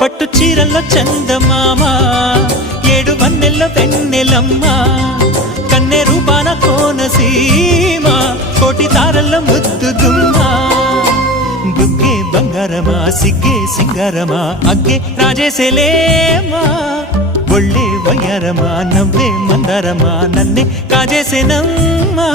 పట్టు చీరల్లో చందమామ ఏడు వన్నెల్లో వెన్నెలమ్మ కన్నె రూపాన కోనసీమ కోటి తారల్లో ముద్దుగుమ్మ బుగ్గే బంగారమా సిగ్గే సింగారమా అగ్గే రాజేసేలేమా ఒళ్ళే వయ్యారమా నవ్వే మందారమా నన్నే కాజేసేనమ్మా